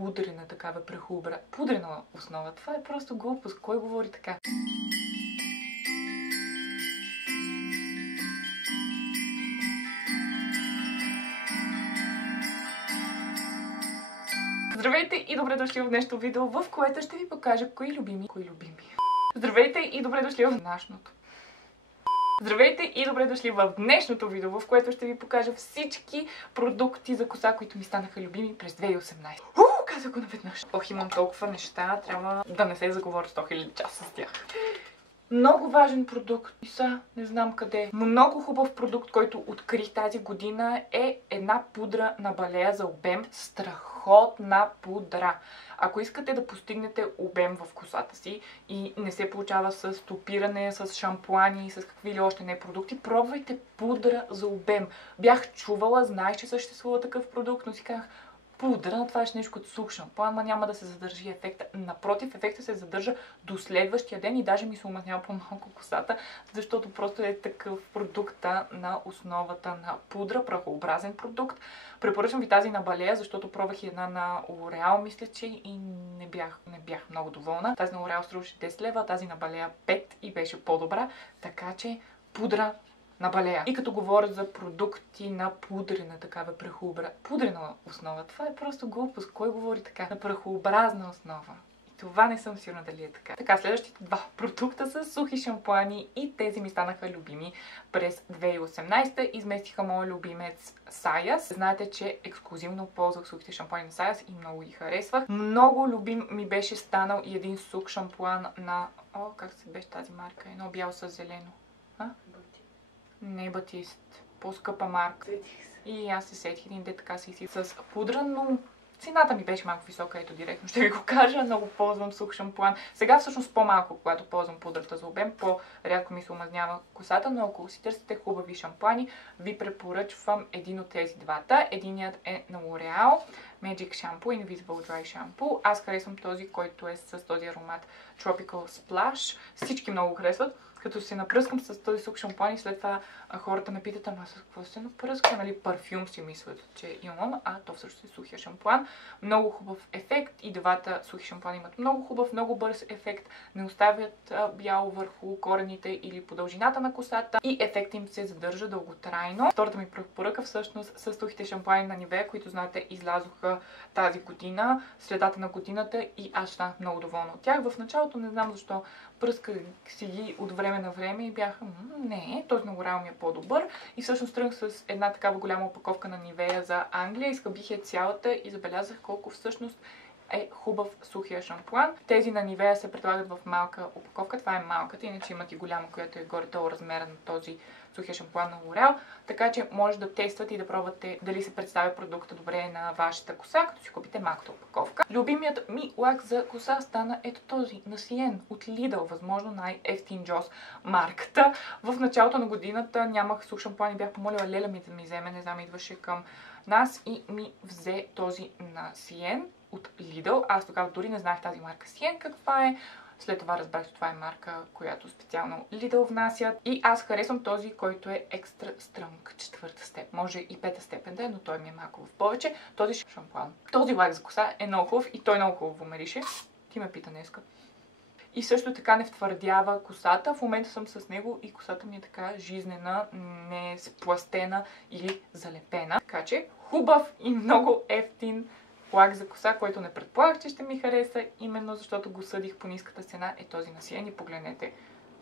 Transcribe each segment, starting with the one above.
пудрена такава пудрена основа. Това е просто глупост. Кой говори така? Здравейте и добре дошли в днешното видео, в което ще ви покажа кои любими. Здравейте и добре дошли в днешното. Здравейте и добре дошли в днешното видео, в което ще ви покажа всички продукти за коса, които ми станаха любими през 2018. Казах го наведнъж. Ох, имам толкова неща, трябва да не се заговоря 100 000 часа с тях. Много важен продукт, не знам къде. Много хубав продукт, който открих тази година, е една пудра на балея за обем. Страхотна пудра. Ако искате да постигнете обем в косата си и не се получава с топиране, с шампуани, с какви ли още не продукти, пробвайте пудра за обем. Бях чувала, знаех, че съществува такъв продукт, но си казах, пудра, това е нещо като сух шампуан, ама няма да се задържи ефекта. Напротив, ефекта се задържа до следващия ден и даже ми се омазнява по-малко косата, защото просто е такъв продукта на основата на пудра, прахообразен продукт. Препоръчвам ви тази на балея, защото пробвах и една на L'Oreal, мисля, че и не бях много доволна. Тази на L'Oreal струваше 10 лева, тази на балея 5 и беше по-добра, така че пудра на балея. И като говоря за продукти на пудрена такава пудрена основа, това е просто глупост. Кой говори така? На прахообразна основа. И това не съм сигурна дали е така. Така, следващите два продукта са сухи шампуани и тези ми станаха любими през 2018. Изместиха моя любимец Саяс. Знаете, че ексклюзивно ползвах сухите шампуани на Саяс и много ги харесвах. Много любим ми беше станал и един сух шампуан на... как се беше тази марка? Едно бяло с зелено. Не Батист. По-скъпа марка. И аз се сетих един де така си с пудра, но цената ми беше малко висока, ето директно ще ви го кажа. Много ползвам сух шампуан. Сега всъщност по-малко, когато ползвам пудрата за обем, по-рядко ми се омазнява косата, но ако си търсите хубави шампуани, ви препоръчвам един от тези двата. Единият е на L'Oreal Magic Shampoo, Invisible Dry Shampoo. Аз харесвам този, който е с този аромат Tropical Splash. Всички много харесват. Като се напръскам с този сух шампуан и след това хората ме питат, ама с какво се напръска, нали, парфюм си мислят, че имам, а то всъщност е сухия шампуан. Много хубав ефект и двата сухи шампуани имат много хубав, много бърз ефект, не оставят бяло върху корените или по дължината на косата и ефектът им се задържа дълготрайно. Втората ми препоръка всъщност са сухите шампуани на Nivea, които знаете излязоха тази година, средата на годината и аз станах много доволна от тях. В началото не знам защо пръсках си ги от време на време и бяха, не, този на L'Oreal ми е по-добър. И всъщност тръгнах с една такава голяма опаковка на Nivea за Англия, изхъбих я цялата и забелязах колко всъщност е хубав сухия шампуан. Тези на Nivea се предлагат в малка опаковка, това е малката, иначе имат и голяма, която е горе-долу размера на този сухия шампуан на L'Oreal, така че може да тествате и да пробвате дали се представя продукта добре на вашата коса, като си купите малката опаковка. Любимият ми лак за коса стана ето този на Sien от Lidl, възможно най-ефтин Джос марката. В началото на годината нямах сух шампуан и бях помолила леля ми да ми вземе, не знам, идваше към нас и ми взе този на Sien от Lidl. Аз тогава дори не знаех тази марка Sien каква е. След това разбрах, че това е марка, която специално Lidl внасят. И аз харесвам този, който е екстра стрънг, 4-та степен. Може и 5-та степен да е, но той ми е малко в повече. Този шампуан. Този лак за коса е много хубав и той много хубаво мирише. Ти ме пита днеска. И също така не втвърдява косата. В момента съм с него и косата ми е така жизнена, не спластена или залепена. Така че хубав и много ефтин лак за коса, който не предполагах, че ще ми хареса, именно защото го съдих по ниската цена, е този на Sien и погледнете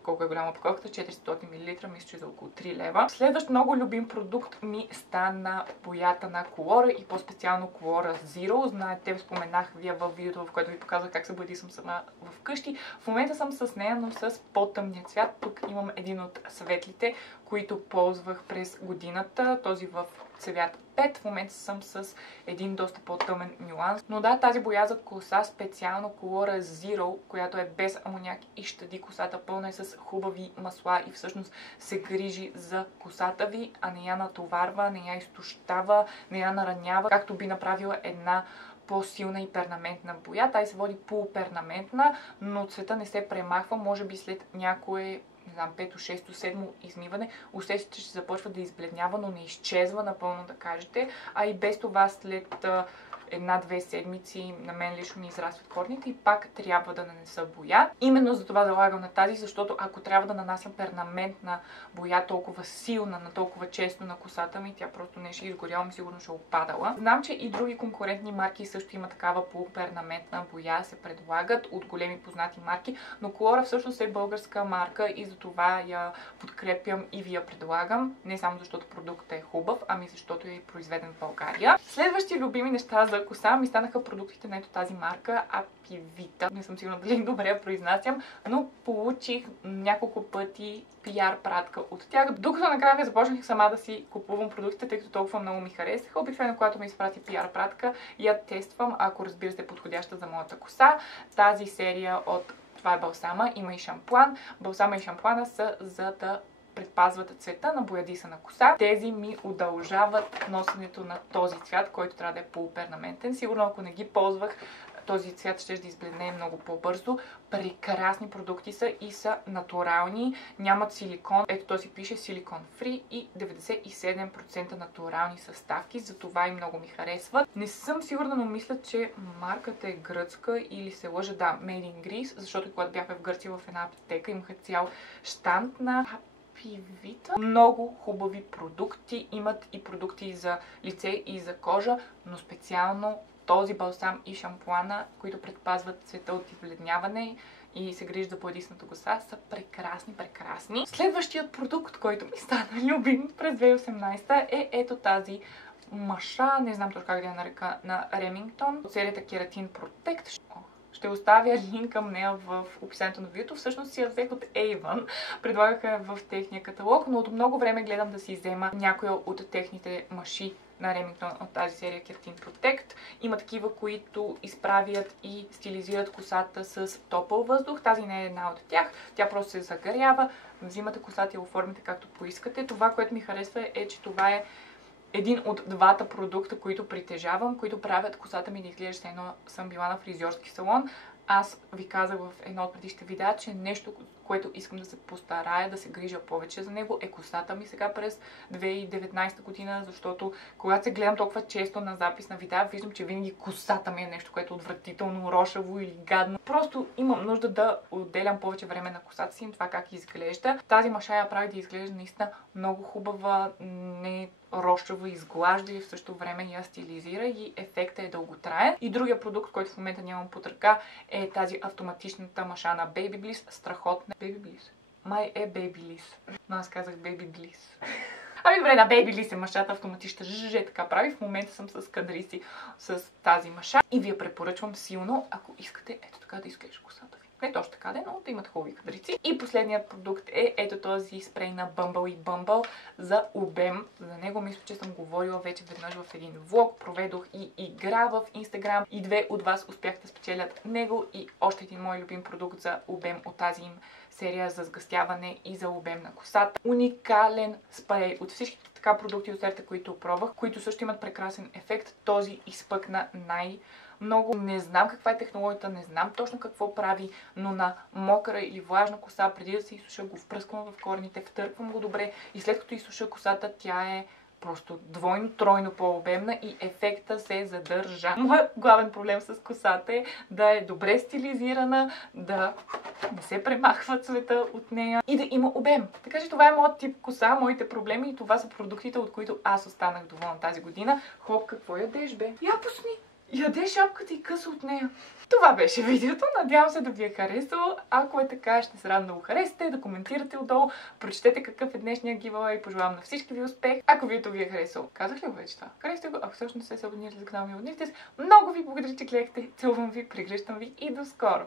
колко е голяма опаковката, 400 мл, мисля, че за около 3 лева. Следващ много любим продукт ми стана боята на Colora и по-специално Colora Zero. Знаете, споменах вие във видеото, в което ви показах как се боядисам съм сама вкъщи. В момента съм с нея, но с по-тъмния цвят. Тук имам един от светлите, които ползвах през годината. Този в цвят 5. В момента съм с един доста по-тъмен нюанс. Но да, тази боя за коса, специално Colora Zero, която е без амоняк и щади косата, пълна е с хубави масла и всъщност се грижи за косата ви, а не я натоварва, не я изтощава, не я наранява, както би направила една по-силна и пернаментна боя. Тя се води полупернаментна, но цвета не се премахва. Може би след някое, не знам, 5, 6, 7 измиване, усещате, че ще започва да избледнява, но не изчезва напълно, да кажете. А и без това след 1-2 седмици на мен лично ми израстват корните и пак трябва да нанеса боя. Именно за това залагам на тази, защото ако трябва да нанасям перманентна боя толкова силна, на толкова често на косата ми, тя просто не ще изгоряла, сигурно ще опадала. Знам, че и други конкурентни марки също има такава полуперманентна боя, се предлагат от големи познати марки, но Колора всъщност е българска марка и затова я подкрепям и ви я предлагам. Не само защото продуктът е хубав, ами защото е произведен в България. Следващи любими неща за коса ми станаха продуктите на ето тази марка Apivita. Не съм сигурна дали добре я произнасям, но получих няколко пъти PR пратка от тях, докато накрая не започнах сама да си купувам продуктите, тъй като толкова много ми харесаха. Обикновено, когато ми изпрати PR пратка, я тествам, ако разбира се е подходяща за моята коса. Тази серия от това е балсама, има и шампуан. Балсама и шампуана са за да предпазват цвета на боядиса на коса. Тези ми удължават носенето на този цвят, който трябва да е полуперманентен. Сигурно ако не ги ползвах, този цвят ще да избледнее много по-бързо. Прекрасни продукти са и са натурални. Нямат силикон. Ето то си пише силикон фри и 97% натурални съставки. Затова и много ми харесват. Не съм сигурна, но мисля, че марката е гръцка или се лъжа. Да, Made in Greece, защото когато бяхме в Гърция в една аптека имаха цял щанд на Apivita. Много хубави продукти. Имат и продукти за лице и за кожа, но специално този балсам и шампуана, които предпазват цвета от избледняване и се грижи за боядисната коса, са прекрасни. Следващият продукт, който ми стана любим през 2018 е ето тази маша, не знам точно как да я нарека, на Remington от серията Keratin Protect. Ще оставя линк към нея в описанието на видеото. Всъщност си я взех от Avon. Предлагаха в техния каталог, но от много време гледам да си взема някоя от техните маши на Remington от тази серия Keratin Protect. Има такива, които изправят и стилизират косата с топъл въздух. Тази не е една от тях. Тя просто се загорява. Взимате косата и я оформите както поискате. Това, което ми харесва е, че това е един от двата продукта, които притежавам, които правят косата ми да изглежда, все едно съм била на фризьорски салон. Аз ви казах в едно от предишните видеа, че нещо, което искам да се постарая, да се грижа повече за него, е косата ми сега през 2019 година, защото когато се гледам толкова често на запис на видеа, виждам, че винаги косата ми е нещо, което е отвратително, рошаво или гадно. Просто имам нужда да отделям повече време на косата си и това как изглежда. Тази маша я прави да изглежда наистина много хубава, не рошава, изглажда и в същото време я стилизира и ефектът е дълготраен. И другия продукт, който в момента нямам под ръка, е тази автоматичната маша на Babyliss. Страхотна. Babyliss. Май е Babyliss. Но аз казах Babyliss. Ами добре, на Babyliss е машата автоматична. Така прави. В момента съм с кадриси с тази маша и ви я препоръчвам силно, ако искате ето така да изглежда косата ви. Не точно така, но да имат хубави кадрици. И последният продукт е ето този спрей на Bumble и Bumble за обем. За него мисля, че съм говорила вече веднъж в един влог. Проведох и игра в Instagram и две от вас успяхте да спечелят него и още един мой любим продукт за обем от тази им серия за сгъстяване и за обем на косата. Уникален спрей от всичките така продукти от серията, които пробвах, които също имат прекрасен ефект. Този изпъкна много. Не знам каква е технологията, не знам точно какво прави, но на мокра или влажна коса, преди да се изсуша, го впръсквам в корените, втърквам го добре и след като изсуша косата, тя е просто двойно, тройно по-обемна и ефекта се задържа. Моят главен проблем с косата е да е добре стилизирана, да не се премахва цвета от нея и да има обем. Така че това е моят тип коса, моите проблеми и това са продуктите, от които аз останах доволна тази година. Хоп, какво ядеш, бе? Я пусни! Яде шапката и къса от нея. Това беше видеото. Надявам се да ви е харесало. Ако е така, ще се радвам да го харесате, да коментирате отдолу, прочетете какъв е днешния giveaway и пожелавам на всички ви успех. Ако видеото ви е харесало, казах ли го вече това? Харесате го, ако също не сте се абонирали за канала ми, абонирайте се. Много ви благодаря, че гледахте. Целувам ви, прегръщам ви и до скоро!